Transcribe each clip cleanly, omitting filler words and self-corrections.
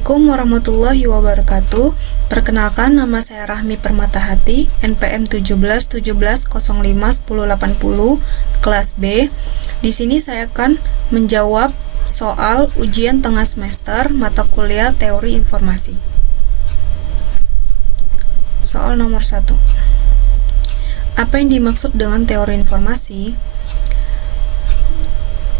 Assalamualaikum warahmatullahi wabarakatuh. Perkenalkan, nama saya Rahmi Permatahati, NPM 1717051080, kelas B. Di sini saya akan menjawab soal ujian tengah semester mata kuliah Teori Informasi. Soal nomor 1. Apa yang dimaksud dengan teori informasi?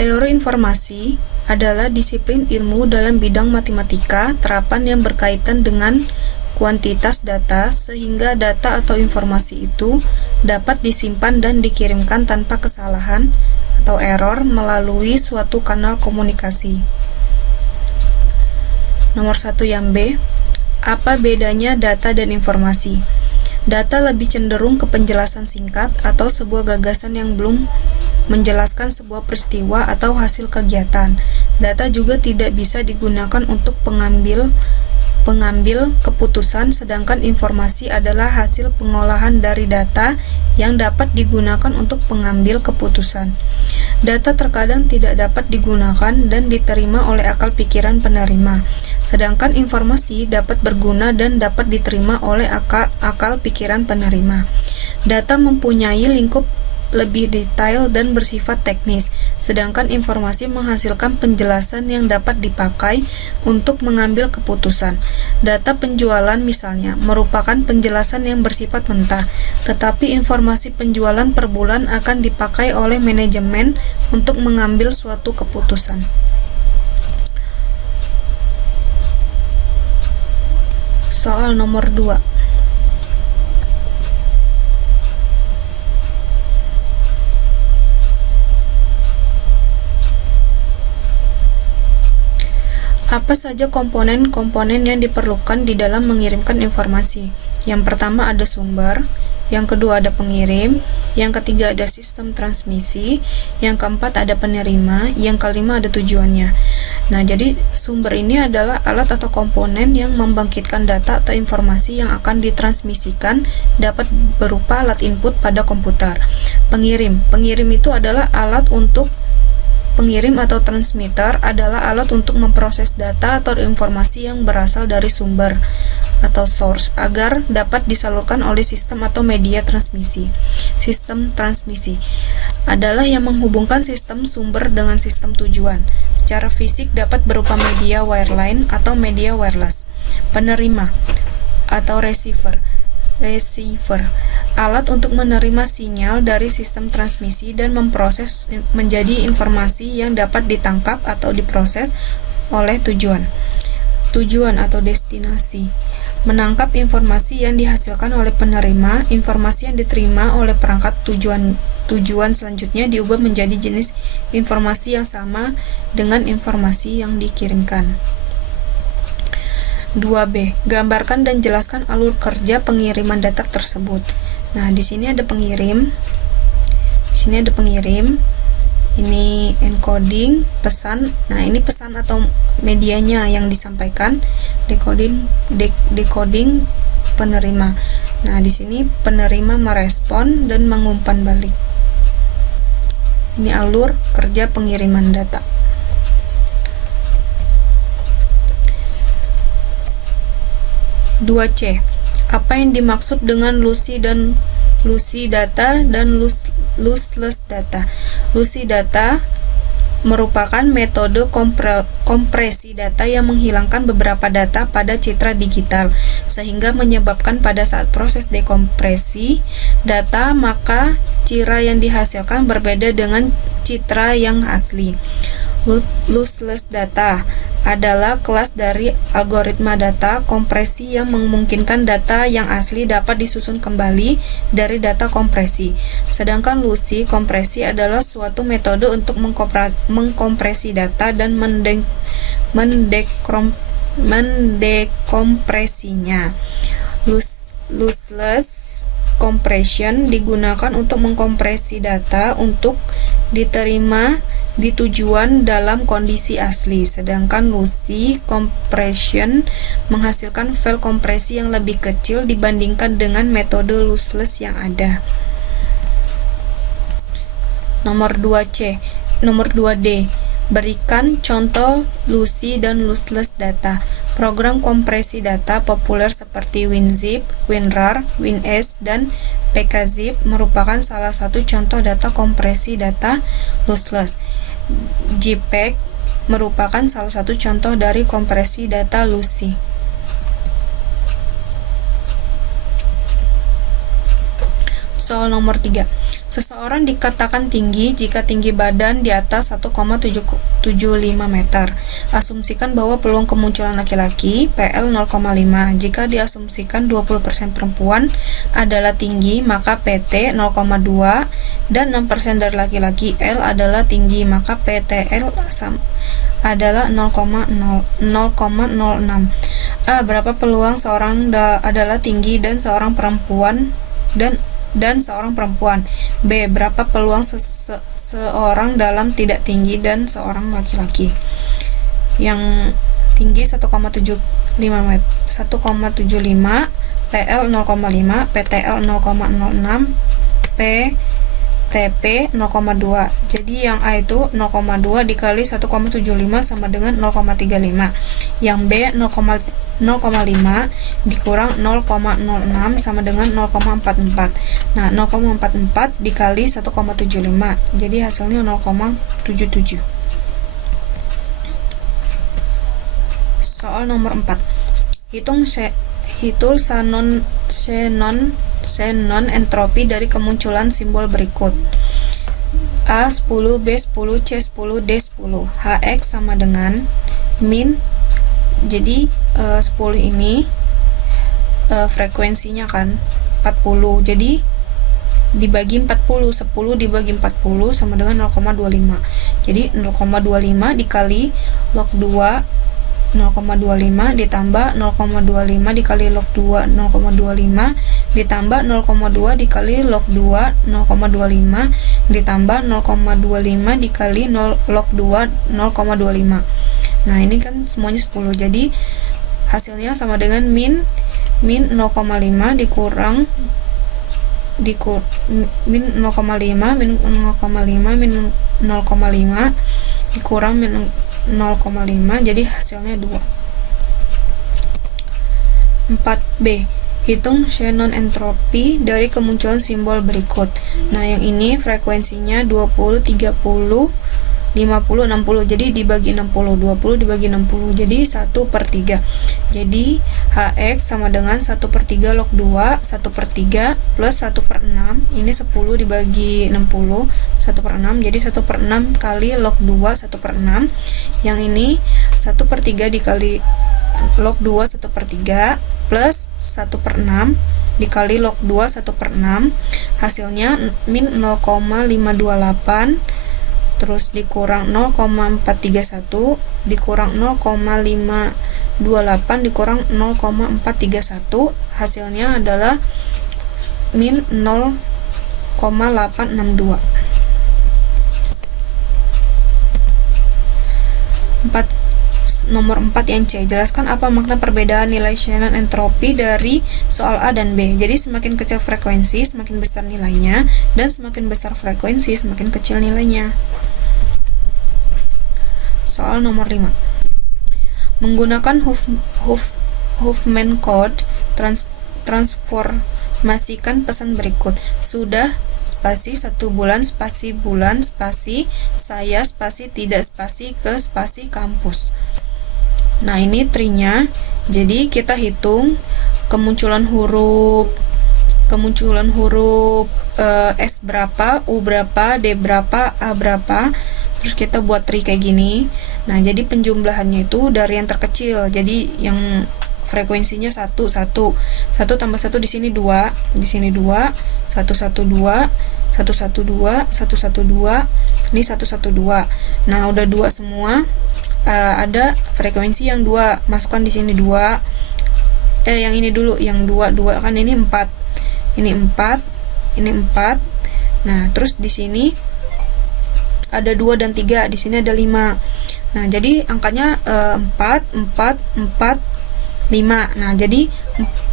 Teori informasi adalah disiplin ilmu dalam bidang matematika terapan yang berkaitan dengan kuantitas data, sehingga data atau informasi itu dapat disimpan dan dikirimkan tanpa kesalahan atau error melalui suatu kanal komunikasi. Nomor 1 yang B. Apa bedanya data dan informasi? Data lebih cenderung ke penjelasan singkat atau sebuah gagasan yang belum menjelaskan sebuah peristiwa atau hasil kegiatan. Data juga tidak bisa digunakan untuk pengambil keputusan, sedangkan informasi adalah hasil pengolahan dari data yang dapat digunakan untuk pengambil keputusan. Data terkadang tidak dapat digunakan dan diterima oleh akal pikiran penerima, sedangkan informasi dapat berguna dan dapat diterima oleh akal pikiran penerima. Data mempunyai lingkup lebih detail dan bersifat teknis, sedangkan informasi menghasilkan penjelasan yang dapat dipakai untuk mengambil keputusan. Data penjualan misalnya merupakan penjelasan yang bersifat mentah, tetapi informasi penjualan per bulan akan dipakai oleh manajemen untuk mengambil suatu keputusan. Soal nomor 2. Apa saja komponen-komponen yang diperlukan di dalam mengirimkan informasi? Yang pertama ada sumber, yang kedua ada pengirim, yang ketiga ada sistem transmisi, yang keempat ada penerima, yang kelima ada tujuannya. Nah, jadi sumber ini adalah alat atau komponen yang membangkitkan data atau informasi yang akan ditransmisikan, dapat berupa alat input pada komputer. Pengirim itu adalah alat untuk Pengirim atau transmitter adalah alat untuk memproses data atau informasi yang berasal dari sumber atau source agar dapat disalurkan oleh sistem atau media transmisi. Sistem transmisi adalah yang menghubungkan sistem sumber dengan sistem tujuan. Secara fisik dapat berupa media wireline atau media wireless. Penerima atau receiver alat untuk menerima sinyal dari sistem transmisi dan memproses menjadi informasi yang dapat ditangkap atau diproses oleh tujuan atau destinasi. Menangkap informasi yang dihasilkan oleh penerima. Informasi yang diterima oleh perangkat tujuan selanjutnya diubah menjadi jenis informasi yang sama dengan informasi yang dikirimkan. 2B. Gambarkan dan jelaskan alur kerja pengiriman data tersebut. Nah, di sini ada pengirim. Ini encoding, pesan. Nah, ini pesan atau medianya yang disampaikan. Decoding penerima. Nah, di sini penerima merespon dan mengumpan balik. Ini alur kerja pengiriman data. 2C. Apa yang dimaksud dengan lossy data dan lossless data? Lossy data merupakan metode kompresi data yang menghilangkan beberapa data pada citra digital, sehingga menyebabkan pada saat proses dekompresi data, maka citra yang dihasilkan berbeda dengan citra yang asli. Lossless data adalah kelas dari algoritma data kompresi yang memungkinkan data yang asli dapat disusun kembali dari data kompresi. Sedangkan lossy kompresi adalah suatu metode untuk mengkompresi data dan mendekompresinya. Lossless compression digunakan untuk mengkompresi data untuk diterima di tujuan dalam kondisi asli, sedangkan lossy compression menghasilkan file kompresi yang lebih kecil dibandingkan dengan metode lossless yang ada. Nomor 2D. Berikan contoh lossy dan lossless data. Program kompresi data populer seperti WinZip, WinRAR, WinS, dan PKZip merupakan salah satu contoh data kompresi data lossless. JPEG merupakan salah satu contoh dari kompresi data lossy. Soal nomor 3. Seseorang dikatakan tinggi jika tinggi badan di atas 1,75 meter. Asumsikan bahwa peluang kemunculan laki-laki PL 0,5. Jika diasumsikan 20% perempuan adalah tinggi, maka PT 0,2 dan 6% dari laki-laki L adalah tinggi, maka PTL adalah 0,06. A. Berapa peluang seorang adalah tinggi dan seorang perempuan dan seorang perempuan. B. Berapa peluang seorang dalam tidak tinggi dan seorang laki-laki. Yang tinggi 1,75 meter, 1,75, PL 0,5, PTL 0,06, TP 0,2. Jadi yang A itu 0,2 dikali 1,75 sama dengan 0,35. Yang B 0,5 dikurang 0,06 sama dengan 0,44. Nah, 0,44 dikali 1,75. Jadi hasilnya 0,77. Soal nomor 4. Hitung Shannon entropi dari kemunculan simbol berikut. A 10, B 10, C 10, D 10. Hx sama dengan min. Jadi 10 ini frekuensinya kan 40. Jadi dibagi 40, 10 dibagi 40 sama dengan 0,25. Jadi 0,25 dikali log 2 0,25 ditambah 0,25 dikali log 2 0,25 ditambah 0,2 dikali log 2 0,25 ditambah 0,25 dikali log 2 0,25. Nah, ini kan semuanya 10. Jadi hasilnya sama dengan min 0,5 dikurang min 0,5 min 0,5 min 0,5 dikurang min 0,5, jadi hasilnya 2. 4B. Hitung Shannon entropi dari kemunculan simbol berikut. Nah, yang ini frekuensinya 20, 30, 50, 60. Jadi dibagi 60, 20 dibagi 60. Jadi 1/3. Jadi Hx sama dengan 1/3 log 2, 1/3 plus 1/6. Ini 10 dibagi 60, 1/6. Jadi 1/6 kali log 2, 1/6. Yang ini 1/3 dikali log 2, 1/3 plus 1/6 dikali log 2, 1/6. Hasilnya min 0,528 terus dikurang 0,431 dikurang 0,528 dikurang 0,431, hasilnya adalah min 0,862. 4. Nomor 4 yang C. Jelaskan apa makna perbedaan nilai Shannon entropi dari soal A dan B. Jadi semakin kecil frekuensi, semakin besar nilainya, dan semakin besar frekuensi, semakin kecil nilainya. Soal nomor 5. Menggunakan Huffman code, transformasikan pesan berikut. Sudah, spasi 1 bulan, spasi saya, spasi tidak, spasi ke, spasi kampus. Nah, ini tree-nya. Jadi kita hitung kemunculan huruf S berapa, U berapa, D berapa, A berapa. Terus kita buat tree kayak gini. Nah, jadi penjumlahannya itu dari yang terkecil. Jadi yang frekuensinya 1 tambah 1 di sini 2, di sini 2, 112, 112, 112, ini 112. Nah, udah 2 semua. Ada frekuensi yang 2, masukkan di sini 2. Yang ini dulu, yang 2 kan ini 4. Ini 4, ini 4. Nah, terus di sini ada 2 dan 3, di sini ada 5. Nah, jadi angkanya 4, 4, 4, 5. Nah, jadi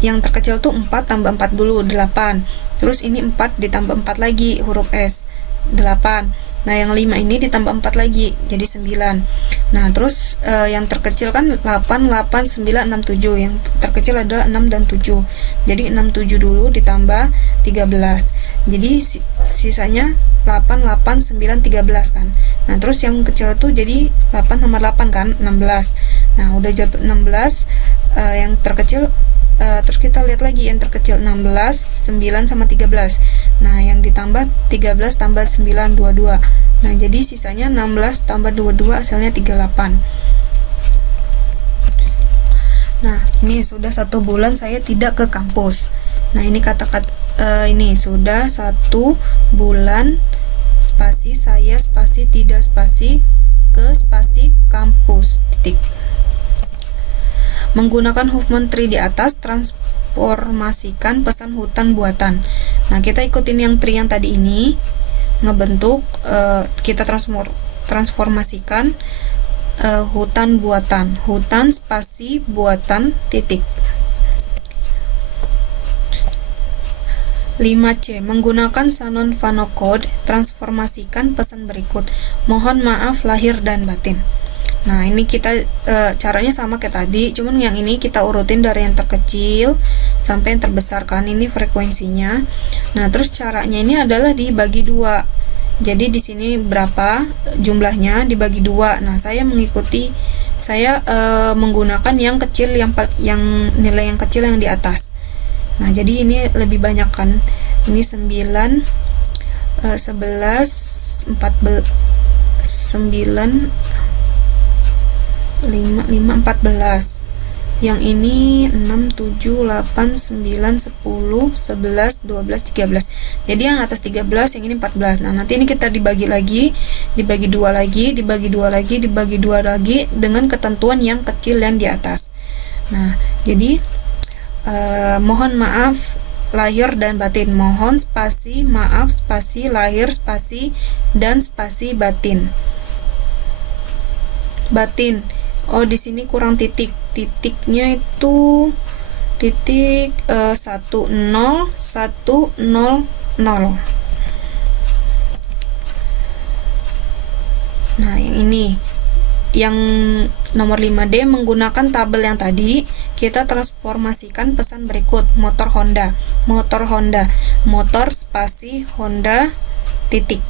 yang terkecil tuh 4 tambah 4 dulu, 8. Terus ini 4 ditambah 4 lagi, huruf S, 8. Nah, yang 5 ini ditambah 4 lagi, jadi 9. Nah, terus yang terkecil kan 8, 8, 9, 6, 7. Yang terkecil adalah 6 dan 7. Jadi 6, 7 dulu ditambah 13. Jadi sisanya 8, 8, 9, 13 kan. Nah, terus yang kecil tuh jadi 8 tambah 8 kan, 16. Nah, udah jadi 16, yang terkecil terus kita lihat lagi yang terkecil 16, 9 sama 13. Nah, yang ditambah 13 tambah 9, 22. Nah, jadi sisanya 16 tambah 22 hasilnya 38. Nah, ini sudah 1 bulan saya tidak ke kampus. Nah, ini kata-kata ini sudah 1 bulan spasi saya spasi tidak spasi ke spasi kampus titik. Menggunakan Huffman tree di atas, transformasikan pesan hutan buatan. Nah, kita ikutin yang tree yang tadi ini, ngebentuk, kita transformasikan hutan buatan, hutan spasi buatan titik. 5C. Menggunakan Shannon Fano Code, transformasikan pesan berikut. Mohon maaf lahir dan batin. Nah, ini kita caranya sama kayak tadi, cuman yang ini kita urutin dari yang terkecil sampai yang terbesar kan, ini frekuensinya. Nah, terus caranya ini adalah dibagi 2. Jadi di sini berapa jumlahnya dibagi 2. Nah, saya menggunakan yang kecil, yang nilai yang kecil yang di atas. Nah, jadi ini lebih banyak kan. Ini 9, 11, 14, 9, 5, 14. Yang ini 6, 7, 8, 9, 10, 11, 12, 13. Jadi yang atas 13, yang ini 14. Nah, nanti ini kita dibagi lagi, dibagi 2 lagi, dibagi 2 lagi, dibagi 2 lagi dengan ketentuan yang kecil yang di atas. Nah, jadi mohon maaf lahir dan batin. Mohon spasi maaf spasi lahir spasi dan spasi batin. Batin. Oh, di sini kurang titik. Titiknya itu titik 1, 0, 1, 0, 0. Nah, yang ini. Yang nomor 5D, menggunakan tabel yang tadi, kita transformasikan pesan berikut. Motor Honda, motor Honda, motor spasi Honda titik.